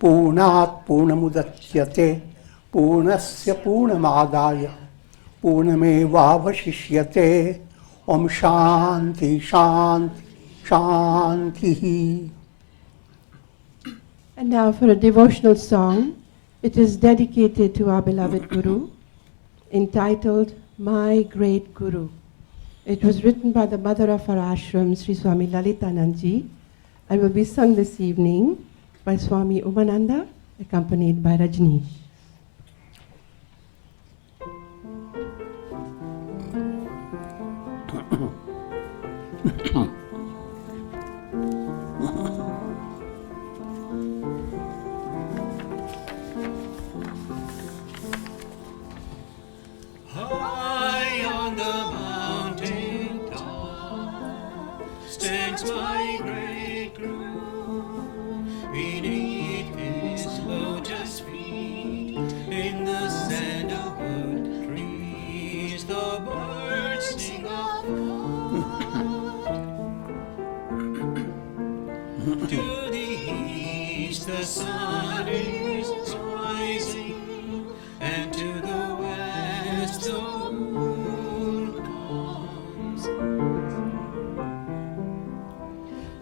Purnat Purnamudachyate Purnasya Purnamadaya Purnamevavashishyate. Om Shanti Shanti Shanti. And now for a devotional song. It is dedicated to our beloved Guru, entitled My Great Guru. It was written by the mother of our ashram, Sri Swami Lalitanandji, and will be sung this evening by Swami Umananda, accompanied by Rajneesh. High on the mountain top stands my great Guru. Beneath his lotus feet, in the sandalwood trees, the birds sing of God. To the east the sun is rising, and to the west the moon comes.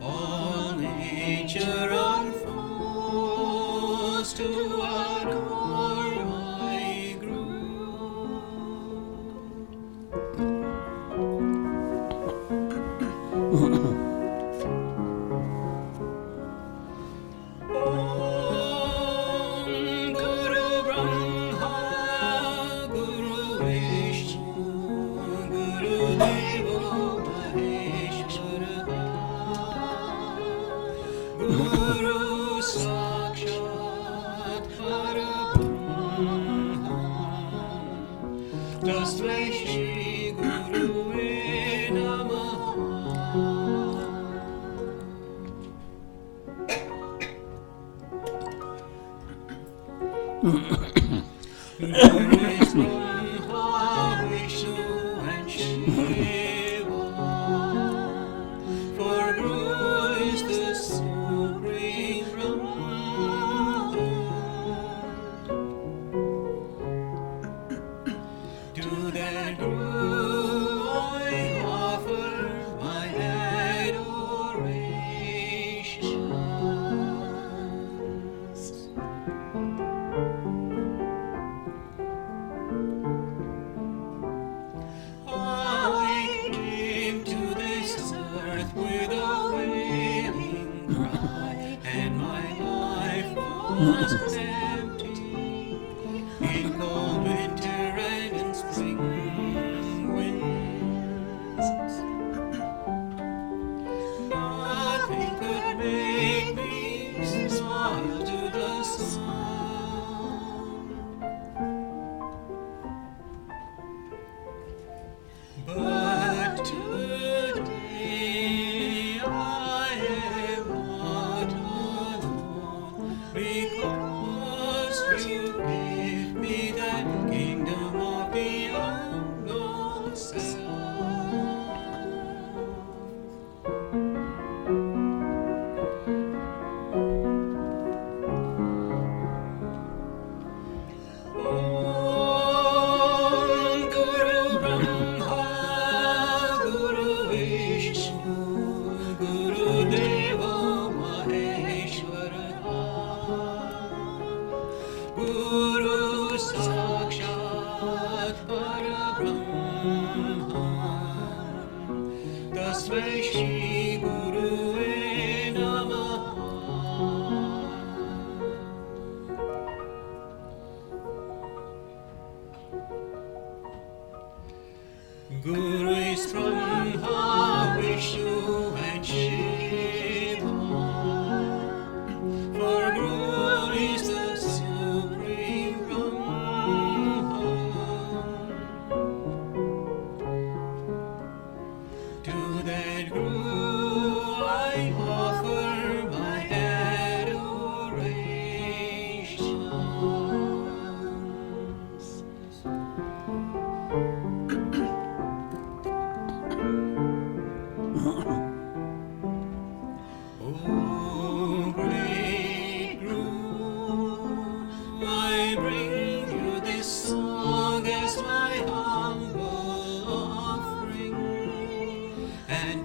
All nature unfolds to adore my Guru. Om Guru Brahma, Guru Vishnu, Guru Deva Maheshwara, Guru Sakshat Parabrahma, Tasmai Shri Guruve Namaha. Guru is Brahma, Vishnu and Shiva, for Guru is the Supreme Brahma. To that Guru I offer my adoration. I came to this earth with a wailing cry, and my life was empty in cold winter and in spring winds. Nothing could make me smile to the sun. But today I am not alone, because you gave me that kingdom of the unknown self. Om Guru Brahma, Guru Vishnu, Guru Deva Maheshwara,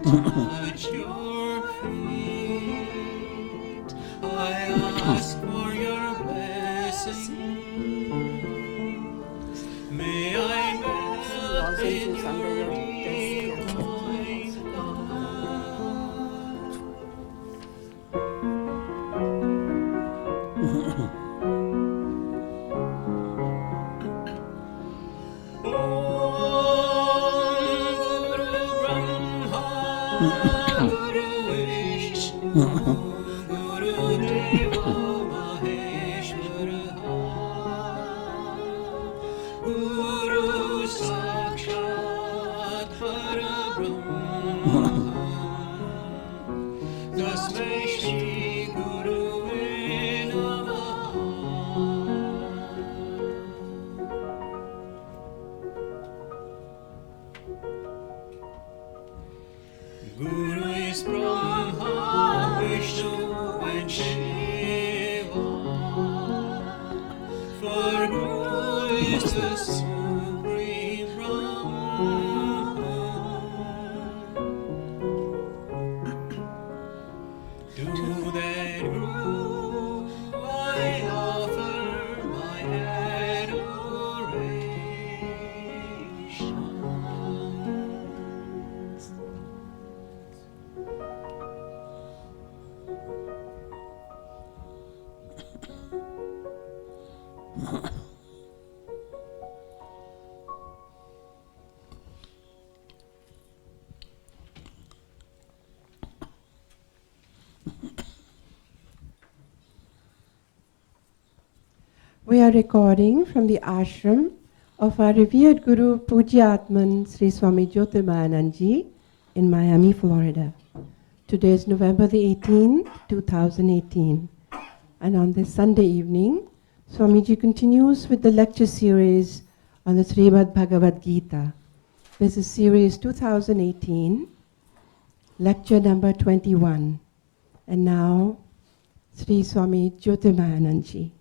touch your feet. I ask for your blessing. May I melt in your divine Guru is Brahma, Vishnu and Shiva. For Guru is the Supreme Brahma. To that Guru I offer my adoration. We are recording from the ashram of our revered Guru Pujaatman Sri Swami Jyotirmayananda in Miami, Florida. Today is November the 18th, 2018. And on this Sunday evening, Swamiji continues with the lecture series on the Srimad Bhagavad Gita. This is series 2018, lecture number 21. And now, Sri Swami Jyotirmayananda.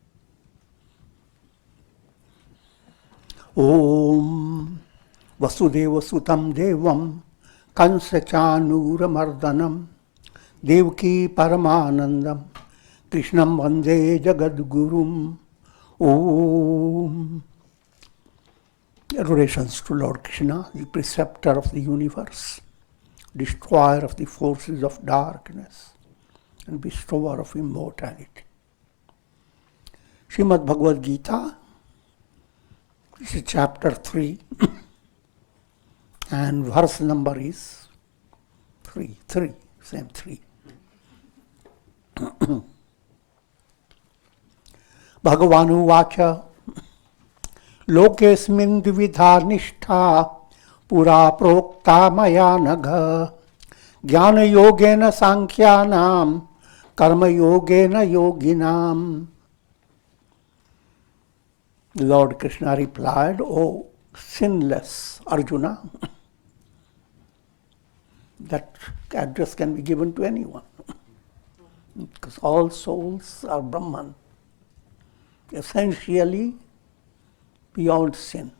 Om Vasudeva Sutam Devam Kansa Chanuramardanam Devaki Paramanandam Krishnam Vande Jagadgurum. Om. Adorations to Lord Krishna, the preceptor of the universe, destroyer of the forces of darkness, and bestower of immortality. Srimad Bhagavad Gita, this is chapter 3, and verse number is 3, same 3. Bhagavan Uvacha Lokesmin Dvividha Nishtha Pura Prokta Maya Nagha Jnana Yogena Sankhyanam Karma Yogena Yoginam. Lord Krishna replied, O sinless Arjuna, that address can be given to anyone, because all souls are Brahman, essentially beyond sin.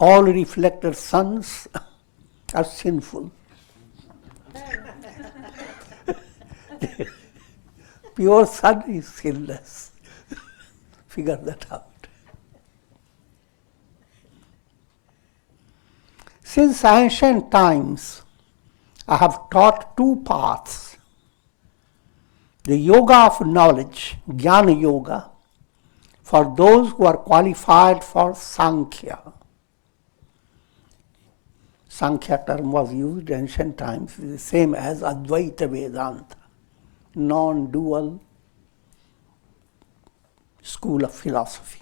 All reflected suns are sinful. Pure sun is sinless. Figure that out. Since ancient times, I have taught two paths. The yoga of knowledge, Jnana Yoga, for those who are qualified for Sankhya. Sankhya term was used in ancient times, the same as Advaita Vedanta, non-dual school of philosophy.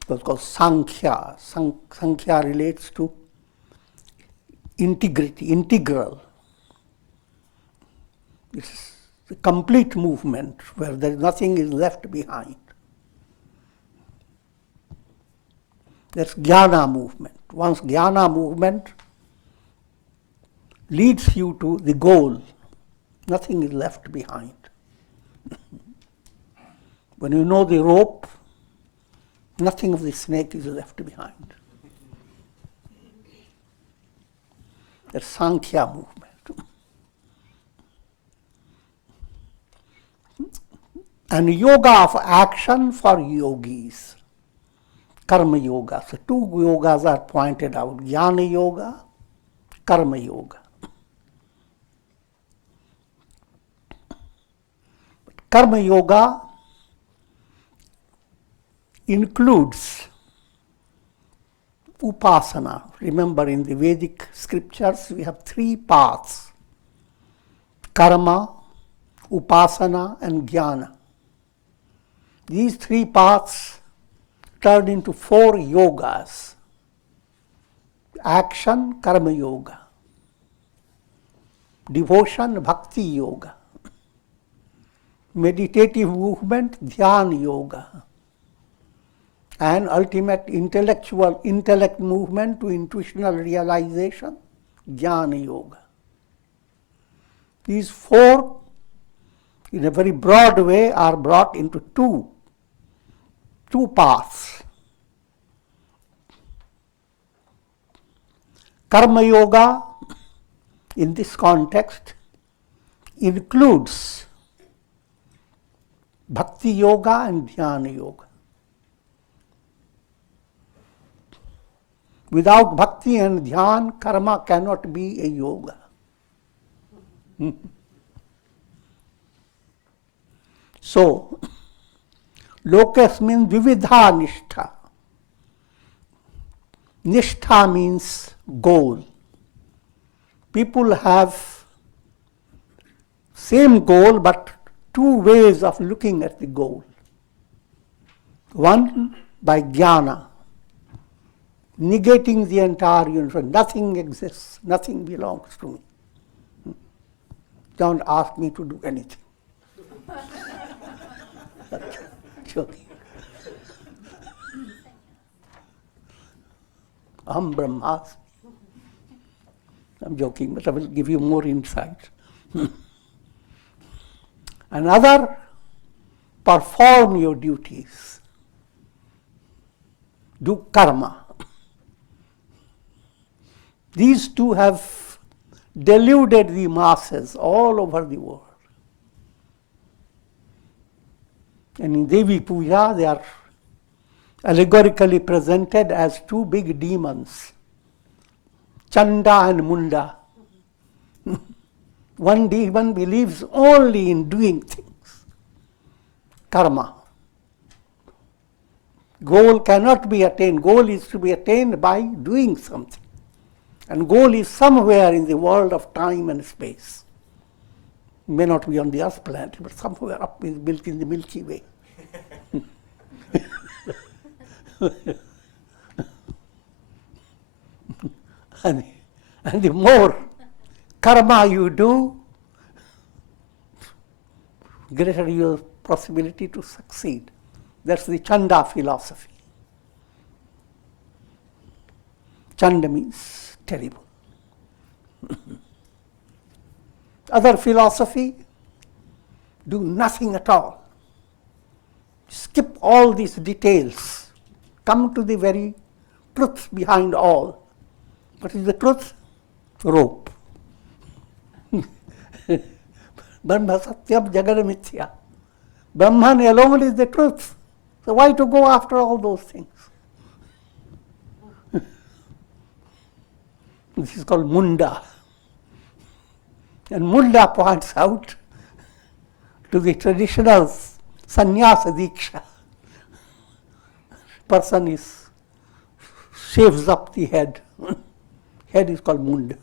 It was called Sankhya. Sankhya relates to integrity, integral. It's a complete movement where nothing is left behind. That's Jnana movement. Once Jnana movement leads you to the goal, nothing is left behind. When you know the rope, nothing of the snake is left behind. That's Sankhya movement. And yoga of action for yogis, karma yoga. So two yogas are pointed out, jnana yoga, karma yoga. Karma yoga includes upasana. Remember, in the Vedic scriptures we have three paths: karma, upasana and jnana. These three paths turned into four yogas: action, karma yoga; devotion, bhakti yoga; meditative movement, dhyana yoga; and ultimate intellect movement to intuitional realization, jnana yoga. These four, in a very broad way, are brought into two paths. Karma yoga, in this context, includes bhakti yoga and dhyana yoga. Without bhakti and dhyan, karma cannot be a yoga. So, lokas means vividha nishtha. Nishtha means goal. People have same goal but two ways of looking at the goal. One by jnana, negating the entire universe. Nothing exists, nothing belongs to me. Don't ask me to do anything. Joking. Aham Brahmasmi. I'm joking, but I will give you more insight. Another, perform your duties. Do karma. These two have deluded the masses all over the world. And in Devi Puja, they are allegorically presented as two big demons, Chanda and Munda. One demon believes only in doing things, karma. Goal cannot be attained. Goal is to be attained by doing something. And goal is somewhere in the world of time and space. May not be on the earth planet, but somewhere up is built in the Milky Way. and the more karma you do, greater your possibility to succeed. That's the Chanda philosophy. Chanda means terrible. Other philosophy, do nothing at all. Skip all these details. Come to the very truth behind all. What is the truth? Rope. Brahma Satyam Jagad Mithya. Brahman alone is the truth. So why to go after all those things? This is called Munda. And Munda points out to the traditional sannyasa diksha. Person shaves up the head. Head is called Munda.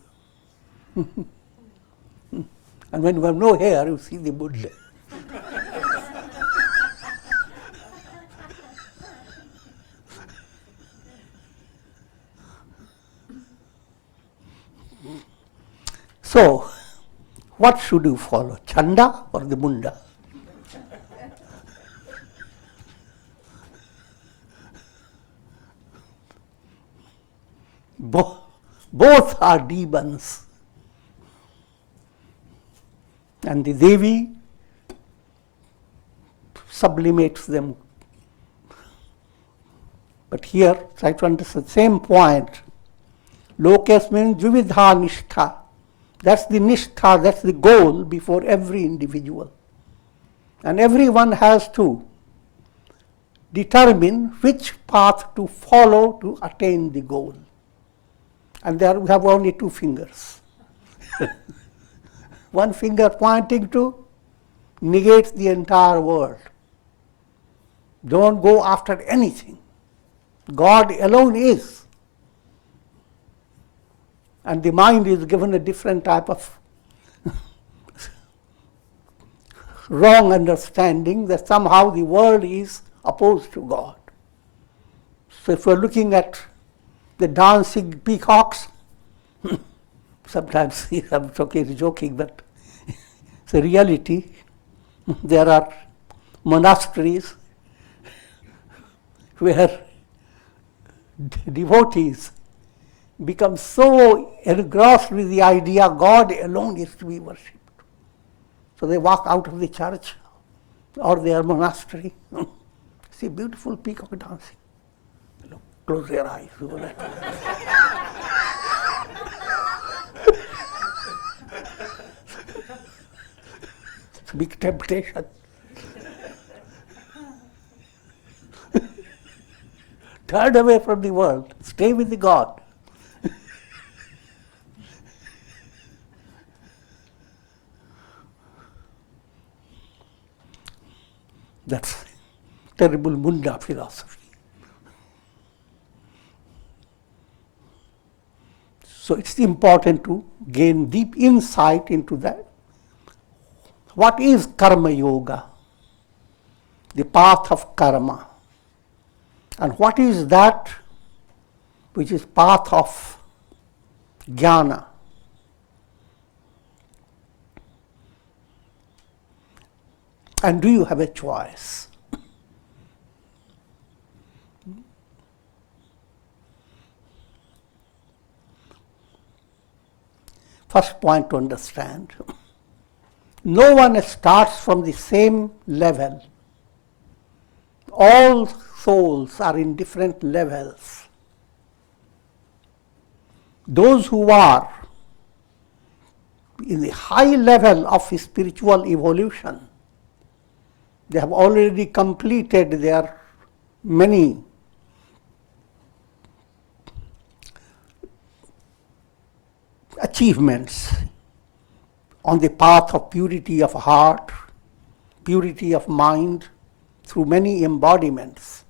And when you have no hair, you see the Munda. So, what should you follow, Chanda or the Munda? Both are demons. And the Devi sublimates them. But here, try to understand the same point. Lokas means Vividha Nishtha. That's the nishtha, that's the goal before every individual. And everyone has to determine which path to follow to attain the goal. And there we have only two fingers. One finger pointing to negates the entire world. Don't go after anything. God alone is. And the mind is given a different type of wrong understanding that somehow the world is opposed to God. So if we're looking at the dancing peacocks, sometimes I'm joking, but it's a reality. There are monasteries where devotees become so engrossed with the idea God alone is to be worshipped. So they walk out of the church or their monastery, see beautiful peacock dancing. Look, close your eyes. It's a big temptation. Turn away from the world. Stay with the God. That's terrible Munda philosophy. So it's important to gain deep insight into that. What is karma yoga? The path of karma. And what is that which is path of jnana? And do you have a choice? First point to understand, no one starts from the same level. All souls are in different levels. Those who are in the high level of spiritual evolution, they have already completed their many achievements on the path of purity of heart, purity of mind, through many embodiments.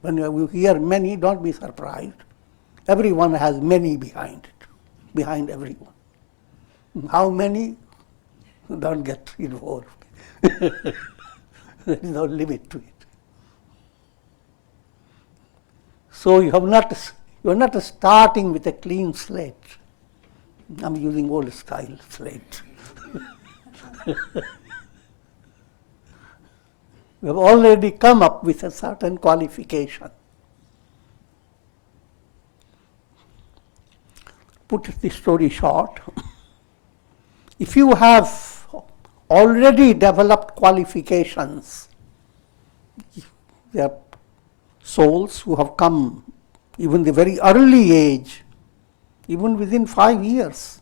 When you hear many, don't be surprised. Everyone has many behind it, behind everyone. How many? Don't get involved. There is no limit to it. So you are not starting with a clean slate. I'm using old style slate. We have already come up with a certain qualification. Put the story short. If you have already developed qualifications, there are souls who have come even the very early age, even within 5 years.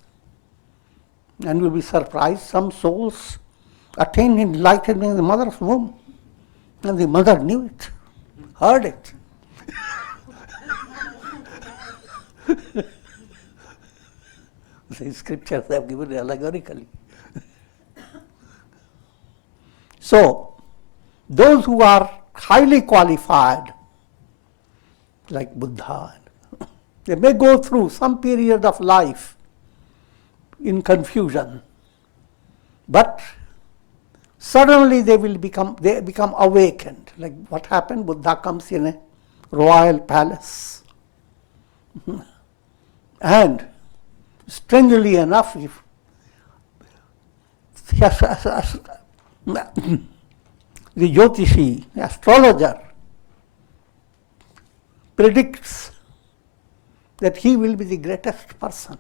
And you'll be surprised, some souls attain enlightenment in the mother's womb. And the mother knew it, heard it. The scriptures have given it allegorically. So, those who are highly qualified, like Buddha, they may go through some period of life in confusion, but suddenly they become awakened. Like what happened? Buddha comes in a royal palace. And strangely enough, the Jyotishi, the astrologer, predicts that he will be the greatest person.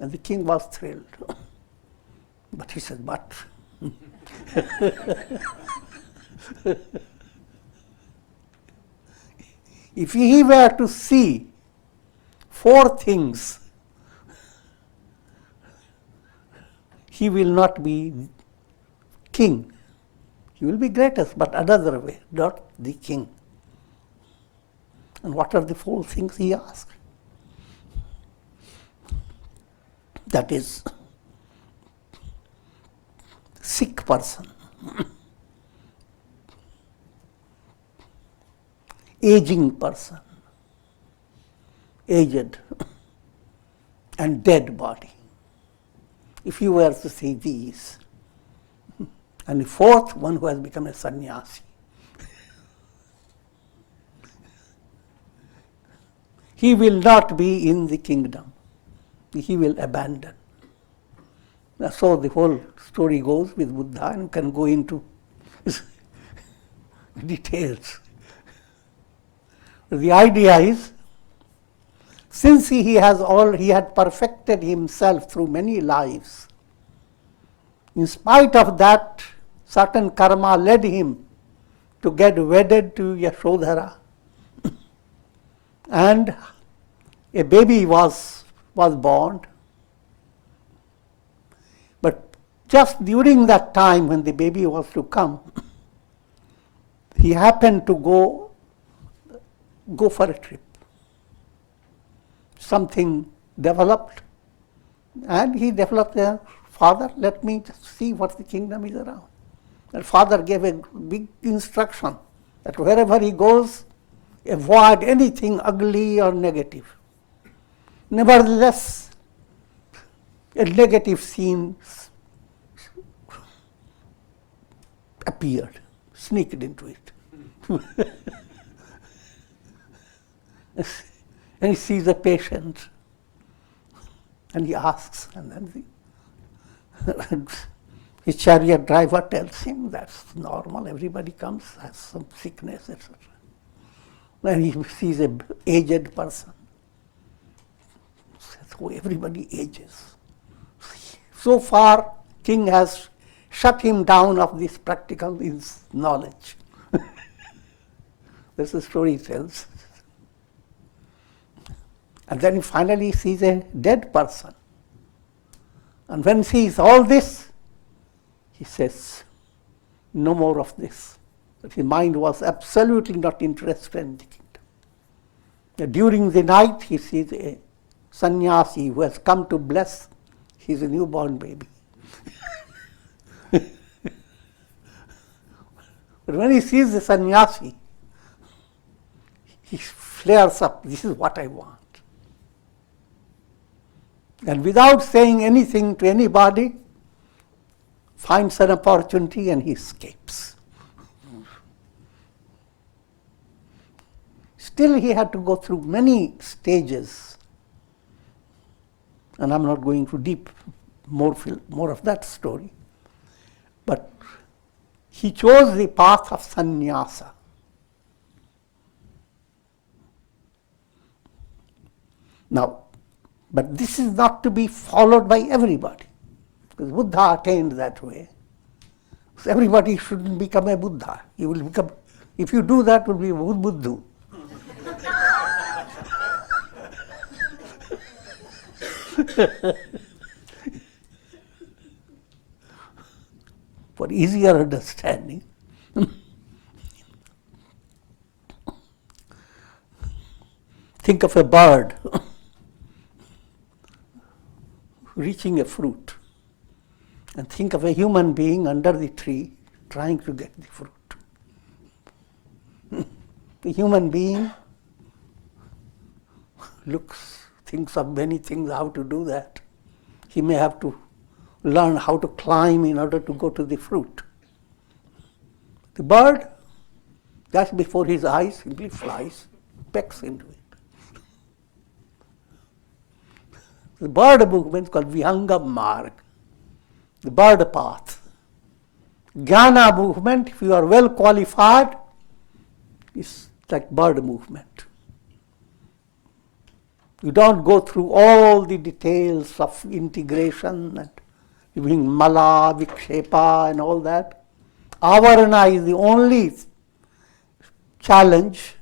And the king was thrilled. But he said, but If he were to see 4 things, he will not be king. He will be greatest, but another way, not the king. And what are the 4 things he asked? That is, sick person, aging person, aged, and dead body. If you were to see these, and the 4th one who has become a sannyasi, he will not be in the kingdom. He will abandon. So the whole story goes with Buddha, and can go into details. The idea is, since he had perfected himself through many lives, in spite of that, certain karma led him to get wedded to Yashodhara, and a baby was born. But just during that time when the baby was to come, he happened to go for a trip. Something developed, and he developed a father, let me just see what the kingdom is around. And father gave a big instruction that wherever he goes, avoid anything ugly or negative. Nevertheless, a negative scene appeared, sneaked into it. And he sees a patient, and he asks, and then his chariot driver tells him that's normal, everybody comes, has some sickness, etc. Then he sees an aged person. So everybody ages. So far, king has shut him down of this practical knowledge. That's the story he tells. And then he finally sees a dead person. And when he sees all this, he says, no more of this. But his mind was absolutely not interested in the kingdom. During the night, he sees a sannyasi who has come to bless his newborn baby. But when he sees the sannyasi, he flares up, this is what I want. And without saying anything to anybody, finds an opportunity and he escapes. Still he had to go through many stages. And I'm not going to deep, more of that story. But he chose the path of sannyasa. Now, but this is not to be followed by everybody, because Buddha attained that way. So everybody shouldn't become a Buddha. You will become, if you do that, will be a Buddhu. For easier understanding, think of a bird reaching a fruit, and think of a human being under the tree trying to get the fruit. The human being thinks of many things how to do that. He may have to learn how to climb in order to go to the fruit. The bird, just before his eyes, simply flies, pecks into it. The bird movement is called Vihanga Marg, the bird path. Jnana movement, if you are well qualified, is like bird movement. You don't go through all the details of integration and Being mala, vikshepa and all that. Avarana is the only challenge,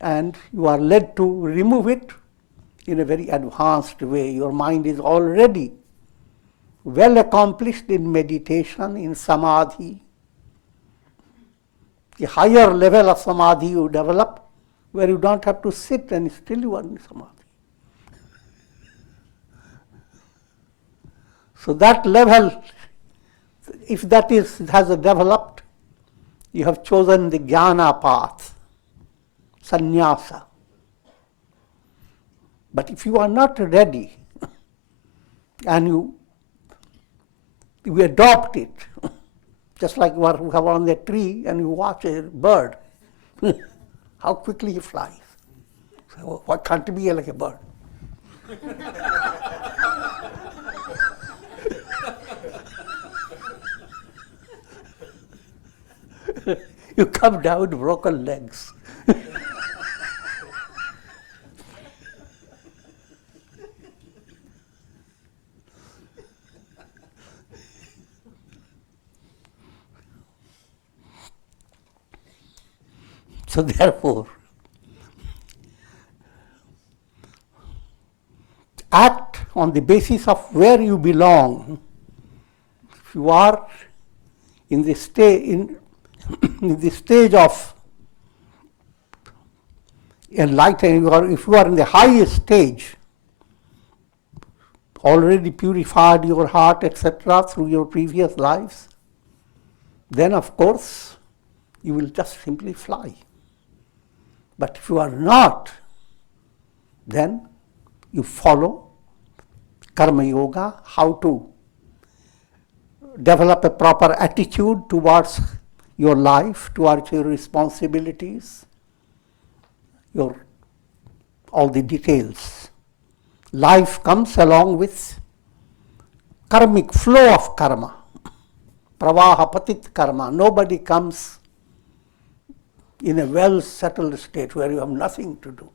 and you are led to remove it in a very advanced way. Your mind is already well accomplished in meditation, in samadhi. The higher level of samadhi you develop, where you don't have to sit and still you are in samadhi. So that level, if that has developed, you have chosen the jnana path, sannyasa. But if you are not ready and you adopt it, just like you have on the tree and you watch a bird, how quickly he flies. So why can't it be like a bird? You come down with broken legs. So therefore, act on the basis of where you belong. If you are in the in the stage of enlightenment, or if you are in the highest stage, already purified your heart, etc., through your previous lives, then of course you will just simply fly. But if you are not, then you follow karma yoga, how to develop a proper attitude towards your life, towards your responsibilities, all the details. Life comes along with karmic flow of karma, pravaha patit karma. Nobody comes in a well-settled state where you have nothing to do.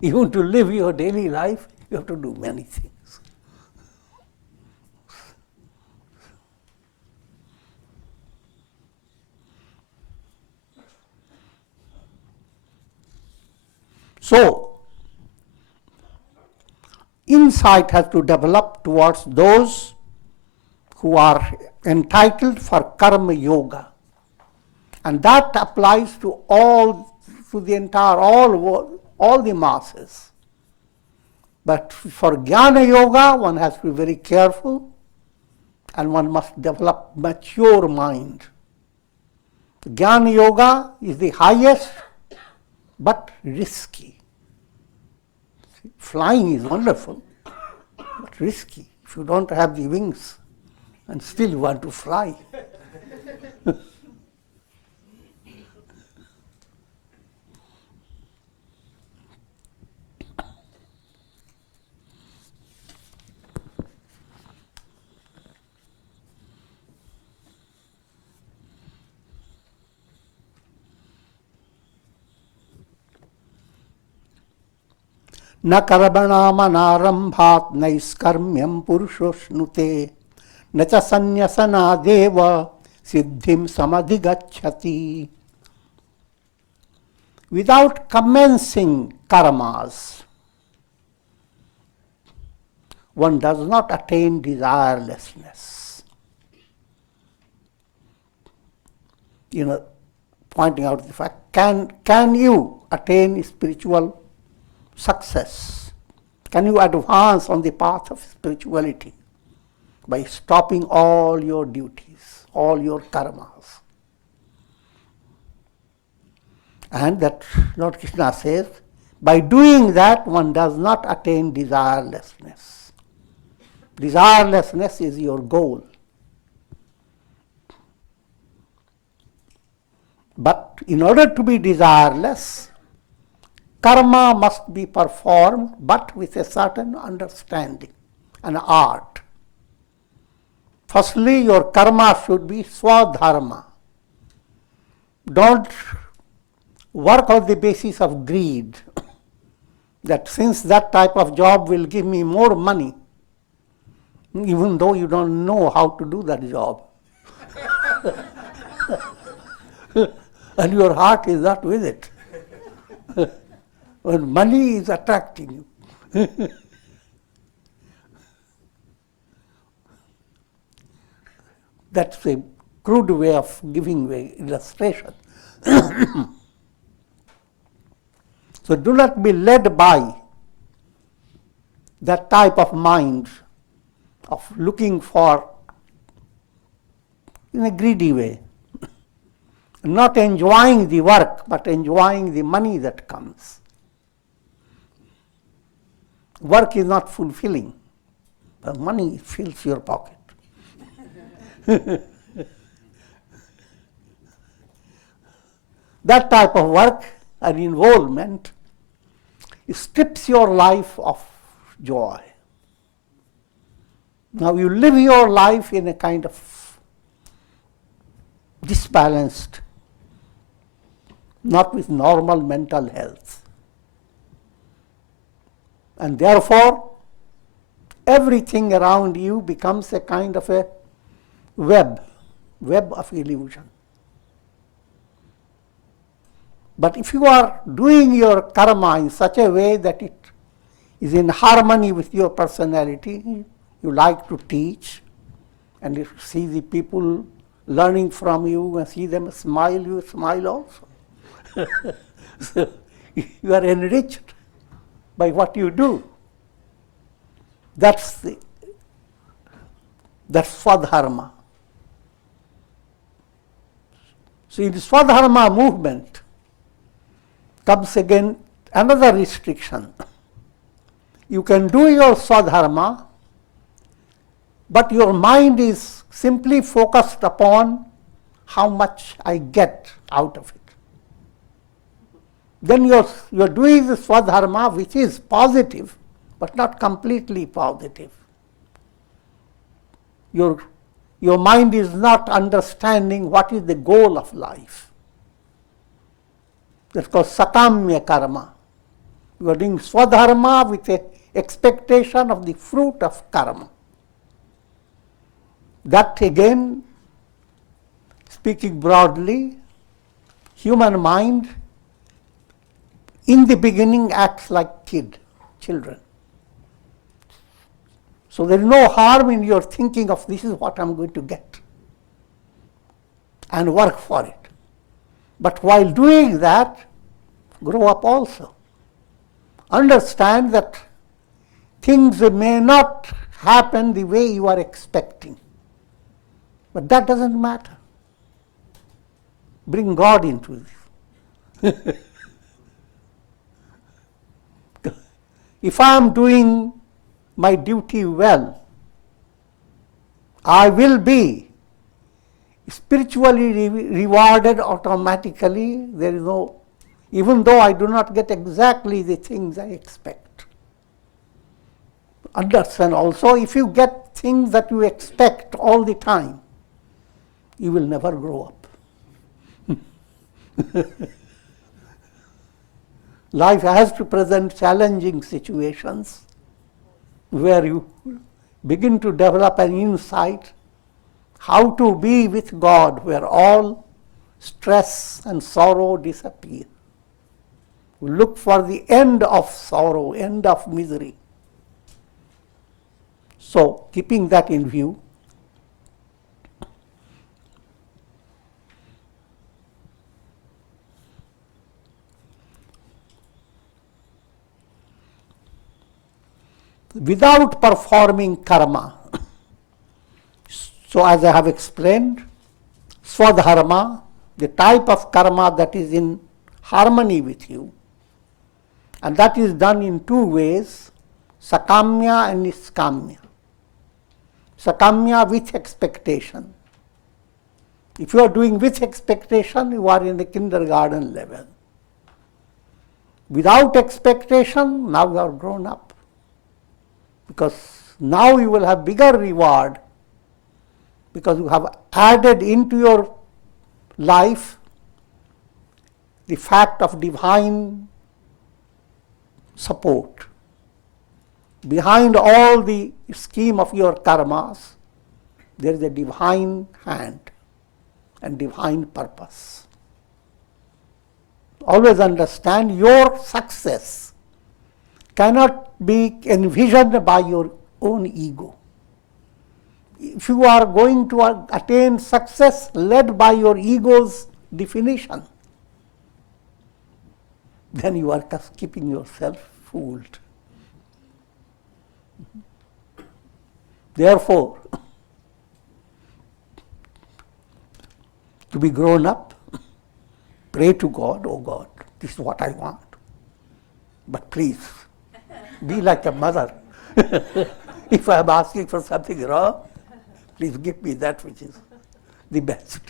Even to live your daily life, you have to do many things. So, insight has to develop towards those who are entitled for karma yoga. And that applies to all the masses. But for jnana yoga, one has to be very careful and one must develop mature mind. Jnana yoga is the highest but risky. Flying is wonderful, but risky. If you don't have the wings and still you want to fly. न कर्मणामनारम्भात् नैष्कर्म्यं पुरुषोऽश्नुते न च सन्न्यसनादेव सिद्धिं समधिगच्छति. Without commencing karmas, one does not attain desirelessness. Pointing out the fact, can you attain spiritual success? Can you advance on the path of spirituality by stopping all your duties, all your karmas? And that Lord Krishna says, by doing that one does not attain desirelessness. Desirelessness is your goal. But in order to be desireless, karma must be performed, but with a certain understanding, an art. Firstly, your karma should be swadharma. Don't work on the basis of greed. that since that type of job will give me more money, even though you don't know how to do that job. And your heart is not with it. When money is attracting you. That's a crude way of giving illustration. So do not be led by that type of mind of looking for in a greedy way. Not enjoying the work, but enjoying the money that comes. Work is not fulfilling, but money fills your pocket. That type of work and involvement strips your life of joy. Now you live your life in a kind of disbalanced, not with normal mental health. And therefore, everything around you becomes a kind of a web of illusion. But if you are doing your karma in such a way that it is in harmony with your personality, you like to teach, and if you see the people learning from you and see them smile, you smile also. So you are enriched by what you do. That's Swadharma. So in the Swadharma movement comes again another restriction. You can do your Swadharma, but your mind is simply focused upon how much I get out of it. Then you're doing the Swadharma, which is positive, but not completely positive. Your mind is not understanding what is the goal of life. That's called sakamya karma. You are doing Swadharma with an expectation of the fruit of karma. That again, speaking broadly, human mind in the beginning acts like children. So there is no harm in your thinking of this is what I'm going to get and work for it. But while doing that, grow up also. Understand that things may not happen the way you are expecting. But that doesn't matter. Bring God into this. If I am doing my duty well, I will be spiritually rewarded automatically. There is no, even though I do not get exactly the things I expect. Understand also, if you get things that you expect all the time, you will never grow up. Life has to present challenging situations where you begin to develop an insight how to be with God, where all stress and sorrow disappear. We look for the end of sorrow, end of misery. So, keeping that in view, without performing karma. So as I have explained, Swadharma, the type of karma that is in harmony with you, and that is done in two ways, sakamya and niskamya. Sakamya with expectation. If you are doing with expectation, you are in the kindergarten level. Without expectation, now you are grown up. Because now you will have bigger reward because you have added into your life the fact of divine support. Behind all the scheme of your karmas, there is a divine hand and divine purpose. Always understand your success cannot be envisioned by your own ego. If you are going to attain success led by your ego's definition, then you are just keeping yourself fooled. Therefore, to be grown up, pray to God, oh God, this is what I want. But please, be like a mother. If I am asking for something wrong, please give me that which is the best.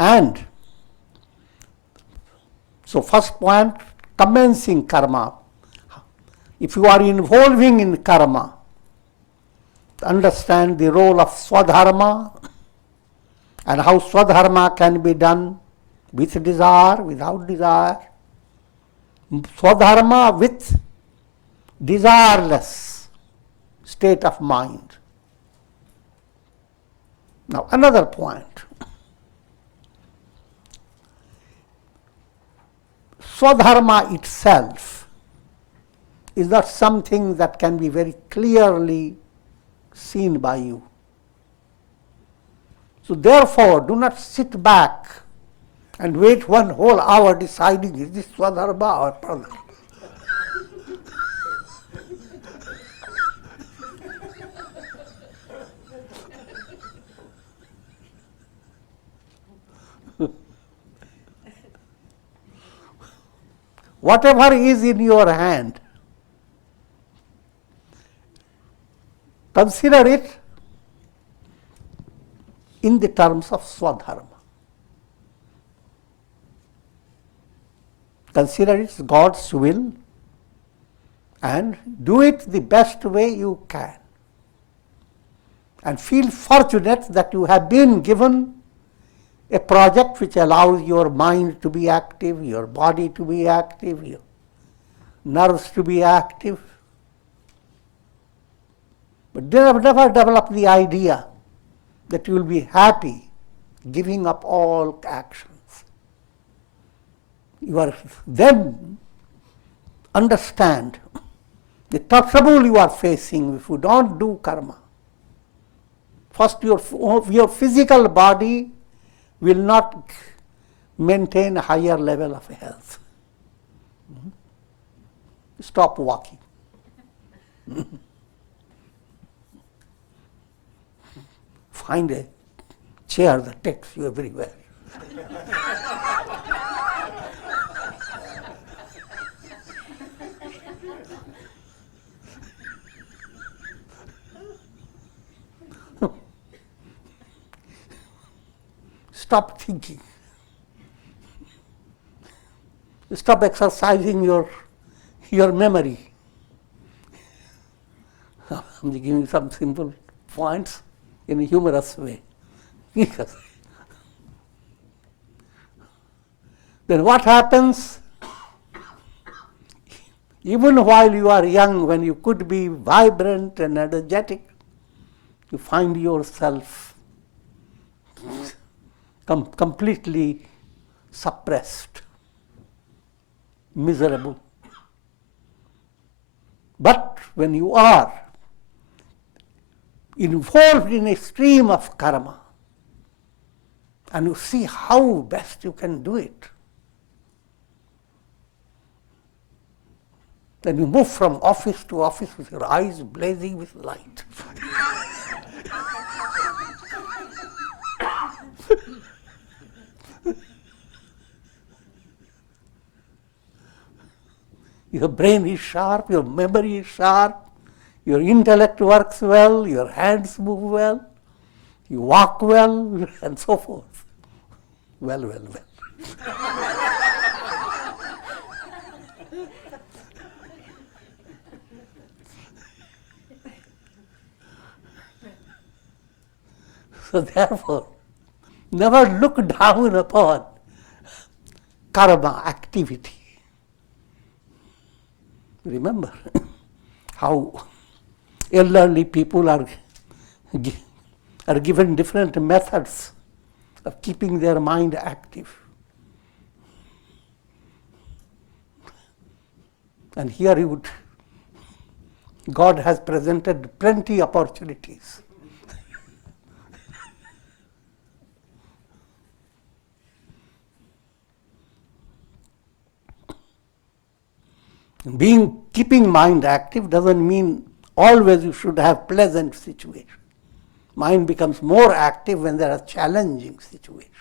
And so first point, commencing karma. If you are involving in karma, understand the role of swadharma and how swadharma can be done with desire, without desire. Swadharma with desireless state of mind. Now another point. Swadharma itself is not something that can be very clearly seen by you. So therefore, do not sit back and wait 1 whole hour deciding, is this Swadharma or Pradharma? Whatever is in your hand, consider it in the terms of Swadharma. Consider it God's will and do it the best way you can. And feel fortunate that you have been given a project which allows your mind to be active, your body to be active, your nerves to be active. But never develop the idea that you will be happy giving up all actions. You are then understand the trouble you are facing if you don't do karma. First, your physical body will not maintain a higher level of health. Stop walking. Find a chair that takes you everywhere. Stop thinking. Stop exercising your memory. I'm giving some simple points in a humorous way. Then what happens? Even while you are young, when you could be vibrant and energetic, you find yourself completely suppressed, miserable. But when you are involved in a stream of karma and you see how best you can do it, then you move from office to office with your eyes blazing with light. Your brain is sharp, your memory is sharp, your intellect works well, your hands move well, you walk well, and so forth. Well. So therefore, never look down upon karma, activity. Remember how elderly people are given different methods of keeping their mind active. And here God has presented plenty opportunities. Keeping mind active doesn't mean always you should have pleasant situations. Mind becomes more active when there are challenging situations.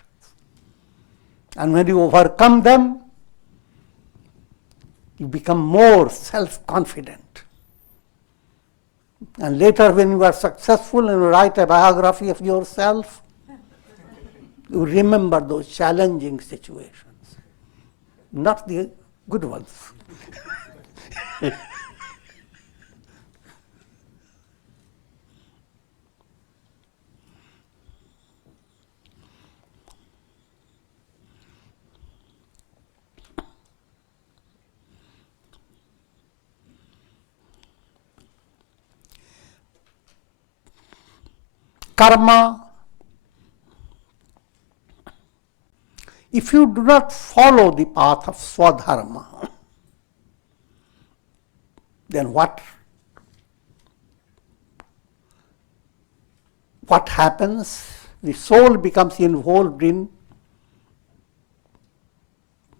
And when you overcome them, you become more self-confident. And later when you are successful and you write a biography of yourself, you remember those challenging situations, not the good ones. Karma, if you do not follow the path of swadharma, then what happens? The soul becomes involved in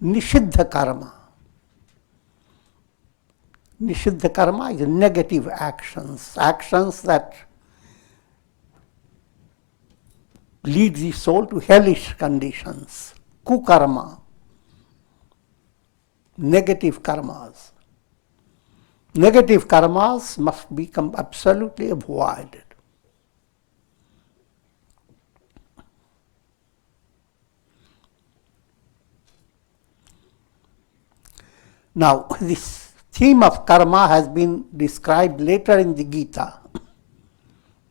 nishiddha karma. Nishiddha karma is negative actions that lead the soul to hellish conditions. Kukarma, negative karmas. Negative karmas must become absolutely avoided. Now, this theme of karma has been described later in the Gita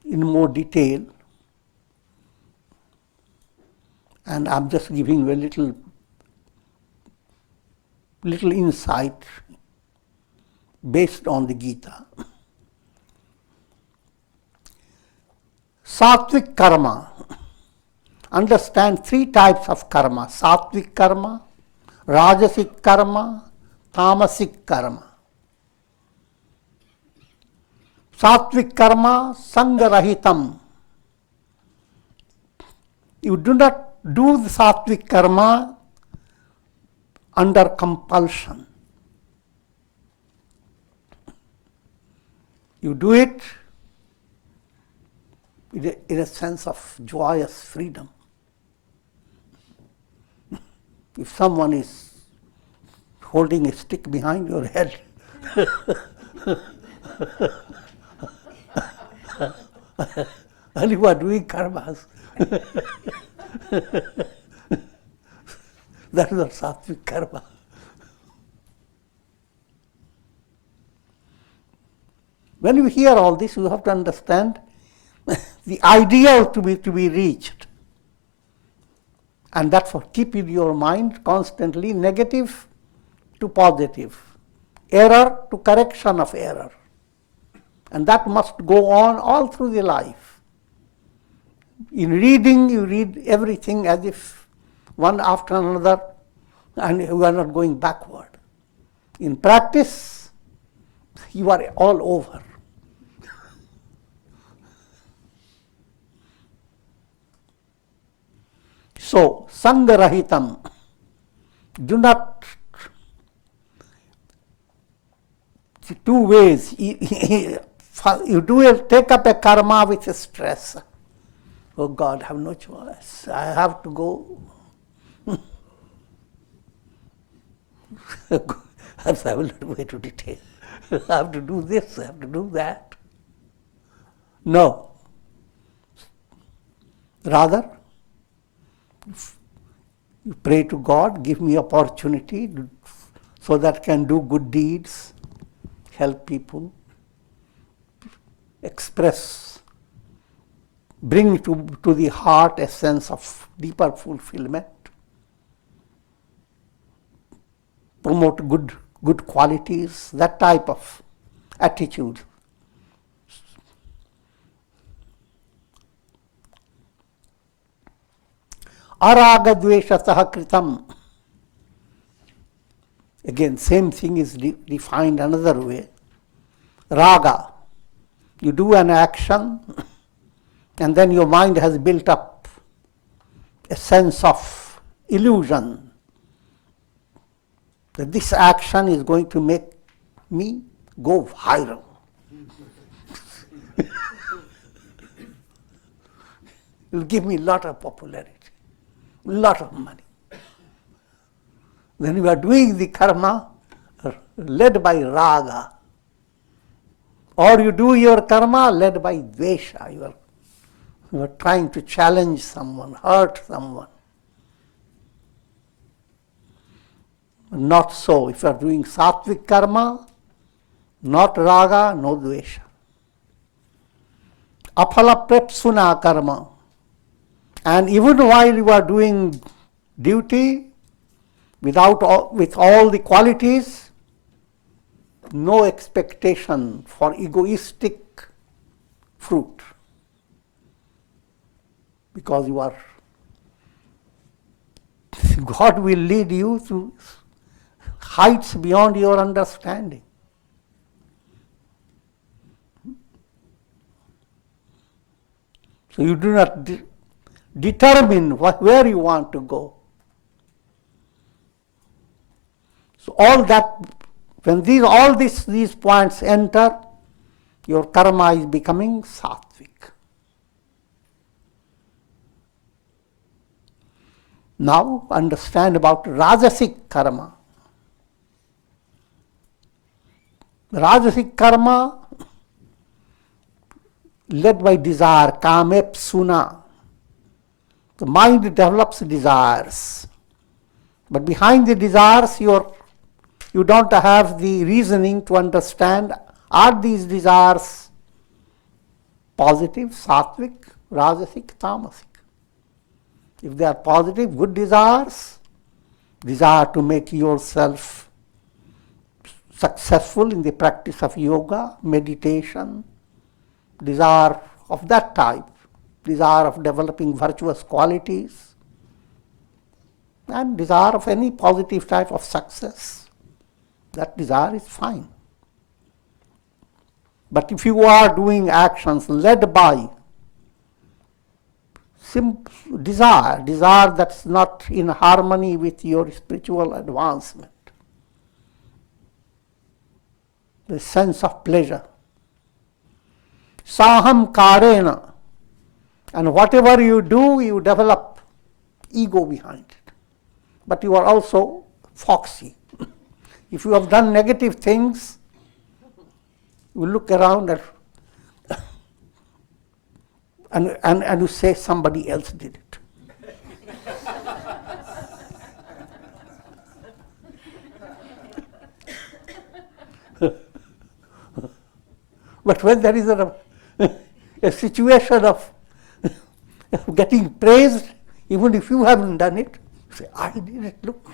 in more detail. And I'm just giving you a little insight based on the Gita. Sattvic karma. Understand three types of karma: sattvic karma, rajasic karma, tamasic karma. Sattvic karma, sangarahitam. You do not do the sattvic karma under compulsion. You do it in a sense of joyous freedom. If someone is holding a stick behind your head, and you are doing karmas, that is not sattvic karma. When you hear all this, you have to understand the ideal to be reached. And that's for keeping your mind constantly negative to positive, error to correction of error. And that must go on all through the life. In reading, you read everything as if one after another, and you are not going backward. In practice, you are all over. So, sangarahitam, do not, two ways, you take up a karma with a stress. Oh God, I have no choice, I have to go. I will not go into detail. I have to do this, I have to do that. No. Rather, you pray to God, give me opportunity so that I can do good deeds, help people, express bring to the heart a sense of deeper fulfillment, promote good qualities, that type of attitude. Aragadveshatah kritam. Again, same thing is defined another way. Raga, you do an action and then your mind has built up a sense of illusion that this action is going to make me go viral. It will give me a lot of popularity, a lot of money. Then you are doing the karma led by raga. Or you do your karma led by dvesha. You are trying to challenge someone, hurt someone. Not so. If you are doing sattvic karma, not raga, no dvesha. Aphala prepsuna karma. And even while you are doing duty, with all the qualities, no expectation for egoistic fruit. Because God will lead you to heights beyond your understanding. So you do not determine where you want to go. So all that, when these points enter, your karma is becoming sattvic. Now understand about rajasic karma. Rajasic karma led by desire, kamepsuna. The mind develops desires. But behind the desires, you don't have the reasoning to understand, are these desires positive, sattvic, rajasic, tamasic? If they are positive, good desires, desire to make yourself successful in the practice of yoga, meditation, desire of that type, desire of developing virtuous qualities, and desire of any positive type of success. That desire is fine. But if you are doing actions led by desire that's not in harmony with your spiritual advancement, the sense of pleasure, saham karena, and whatever you do, you develop ego behind it. But you are also foxy. If you have done negative things, you look around and you say somebody else did it. But when there is a situation of getting praised, even if you haven't done it, you say, I did it, look.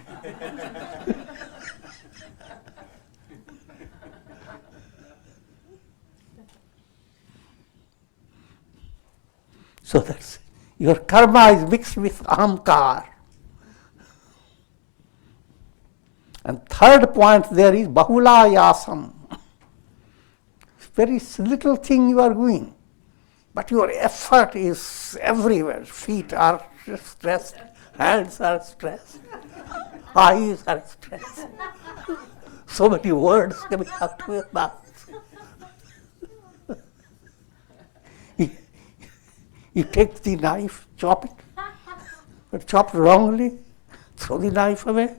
So that's your karma is mixed with ahamkar. And third point there is bahulayasam. Very little thing you are doing, but your effort is everywhere. Feet are stressed, hands are stressed, eyes are stressed. So many words coming out to your mouth. You take the knife, chop it, but chopped wrongly, throw the knife away.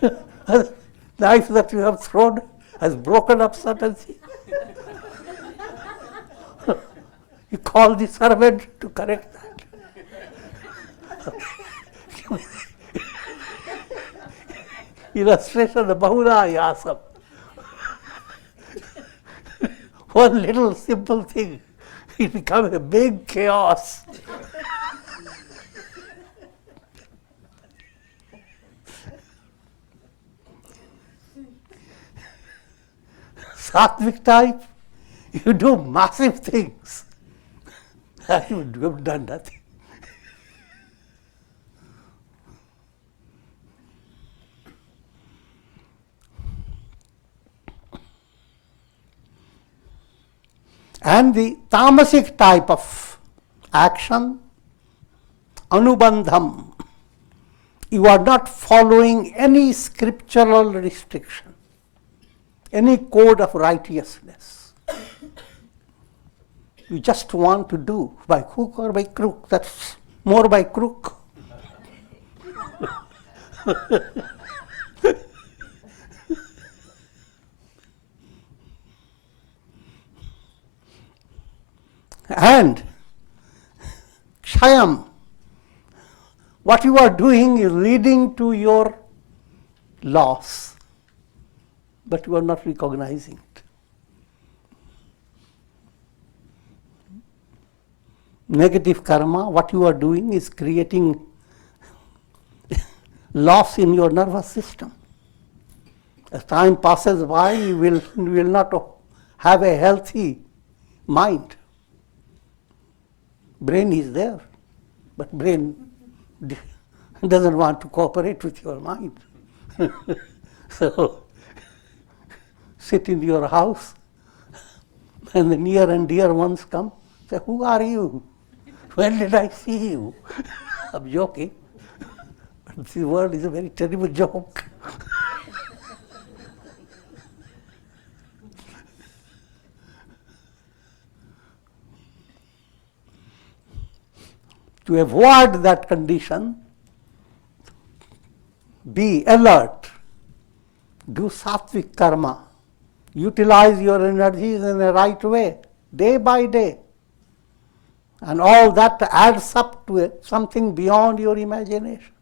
The knife that you have thrown has broken up certain things. You call the servant to correct that. Illustration of Bahula Yasam. one little simple thing, it becomes a big chaos. Sattvic type, you do massive things. You have done nothing. And the tamasic type of action, anubandham, you are not following any scriptural restriction, any code of righteousness. You just want to do by hook or by crook. That's more by crook. And kshayam, what you are doing is leading to your loss, but you are not recognizing it. Negative karma, what you are doing is creating loss in your nervous system. As time passes by, you will not have a healthy mind. Brain is there, but brain doesn't want to cooperate with your mind. So, sit in your house, and the near and dear ones come, say, who are you? When did I see you? I'm joking, but this word is a very terrible joke. To avoid that condition, be alert, do sattvic karma, utilize your energies in the right way, day by day. And all that adds up to something beyond your imagination.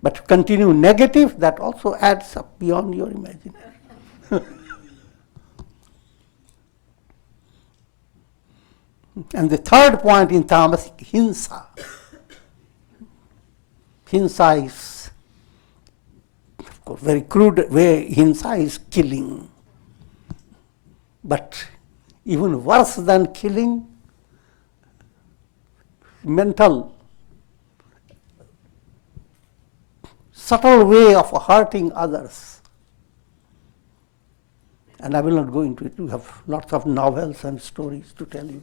But to continue negative, that also adds up beyond your imagination. And the third point in tamasic, hinsa. Hinsa is, of course, very crude way, hinsa is killing. But even worse than killing, mental, subtle way of hurting others. And I will not go into it. We have lots of novels and stories to tell you.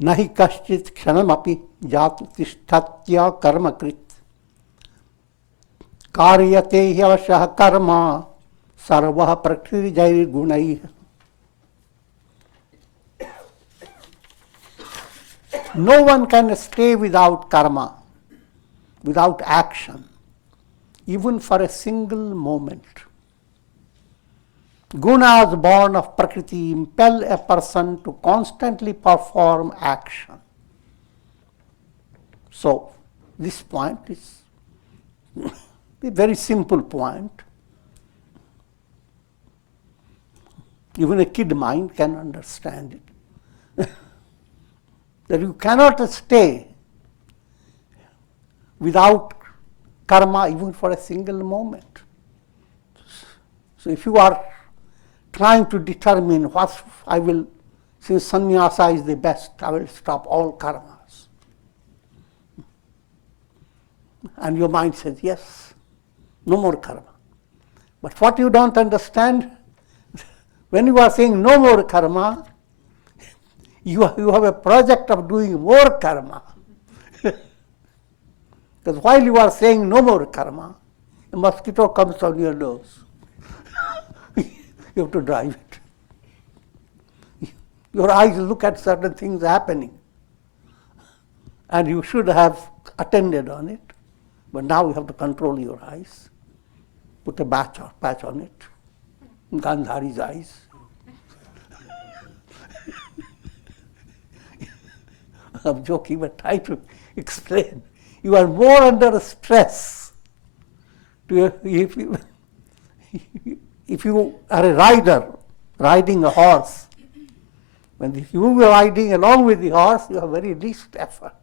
Nahi kaschit kshanamapi jatu tishtatya karma krit. Karyate hyavashah karma sarvah prakriti jair gunai. No one can stay without karma, without action, even for a single moment. Gunas born of Prakriti impel a person to constantly perform action. So, this point is a very simple point. Even a kid mind can understand it. That you cannot stay without karma even for a single moment. So if you are trying to determine what I will, since sannyasa is the best, I will stop all karmas. And your mind says, yes, no more karma. But what you don't understand, when you are saying no more karma, you have a project of doing more karma. Because while you are saying no more karma, a mosquito comes on your nose. You have to drive it. Your eyes look at certain things happening. And you should have attended on it. But now you have to control your eyes. Put a patch on it. Gandhari's eyes. I'm joking, but try to explain. You are more under stress. If you are a rider riding a horse, when you are riding along with the horse, you have very least effort.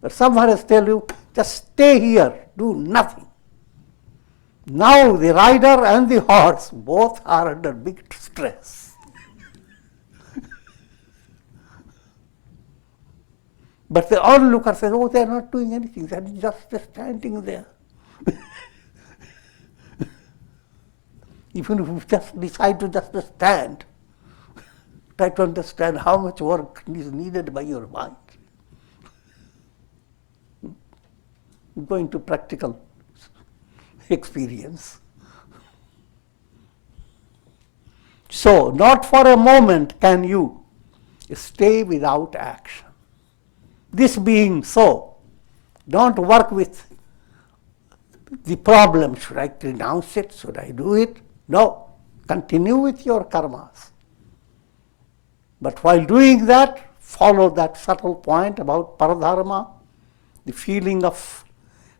But someone has tell you, just stay here, do nothing. Now the rider and the horse both are under big stress. But the onlooker says, oh, they are not doing anything, they are just standing there. Even if you just decide to just stand, try to understand how much work is needed by your mind. Go into practical experience. So, not for a moment can you stay without action. This being so, don't work with the problem. Should I renounce it? Should I do it? No. Continue with your karmas. But while doing that, follow that subtle point about paradharma, the feeling of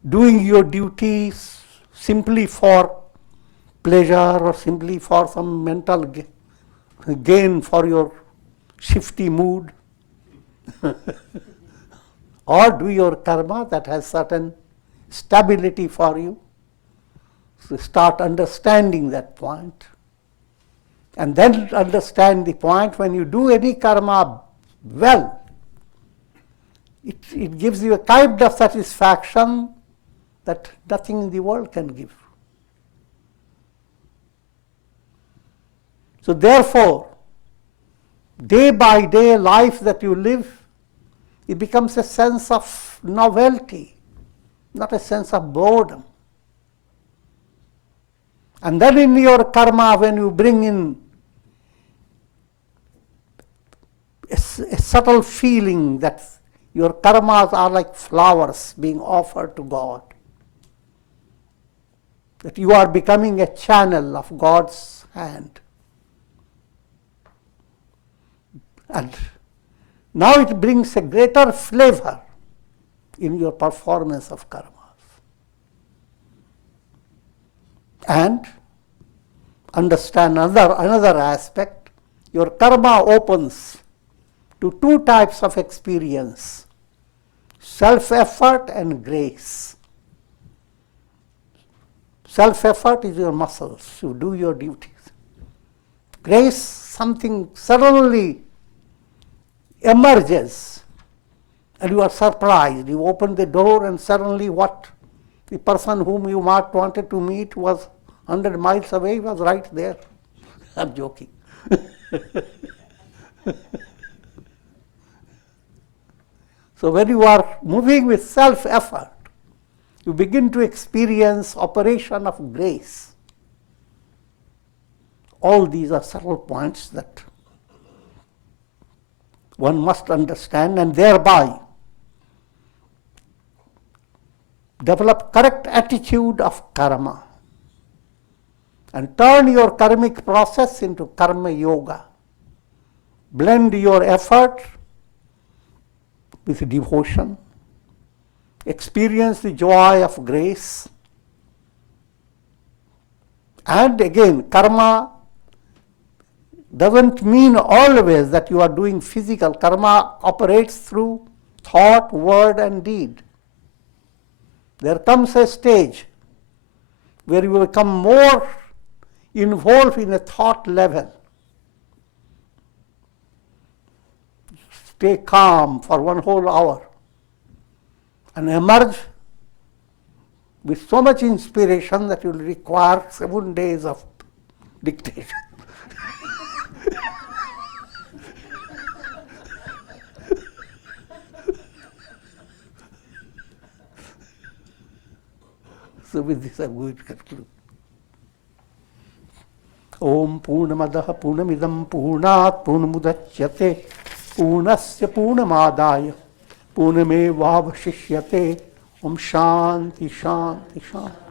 doing your duties simply for pleasure or simply for some mental gain for your shifty mood. Or do your karma that has certain stability for you. So start understanding that point. And then understand the point when you do any karma well, it gives you a kind of satisfaction that nothing in the world can give. So therefore, day by day life that you live, it becomes a sense of novelty, not a sense of boredom. And then in your karma, when you bring in a subtle feeling that your karmas are like flowers being offered to God, that you are becoming a channel of God's hand. And now it brings a greater flavor in your performance of karmas. And understand another aspect, your karma opens to two types of experience, self-effort and grace. Self-effort is your muscles, you do your duties. Grace, something suddenly emerges and you are surprised. You open the door and suddenly what the person whom you wanted to meet was 100 miles away, was right there. I'm joking. So when you are moving with self-effort, you begin to experience operation of grace. All these are subtle points that one must understand and thereby develop correct attitude of karma and turn your karmic process into karma yoga. Blend your effort with devotion. Experience the joy of grace. And again, karma doesn't mean always that you are doing physical. Karma operates through thought, word and deed. There comes a stage where you become more involved in a thought level. Stay calm for 1 whole hour and emerge with so much inspiration that you will require 7 days of dictation. So with this I am going to conclude. Om Purnamadaha Purnamidam Purnat Purnamudachyate Purnasya Purnamadaya Purnamevavashishyate. Om Shanti Shanti Shanti.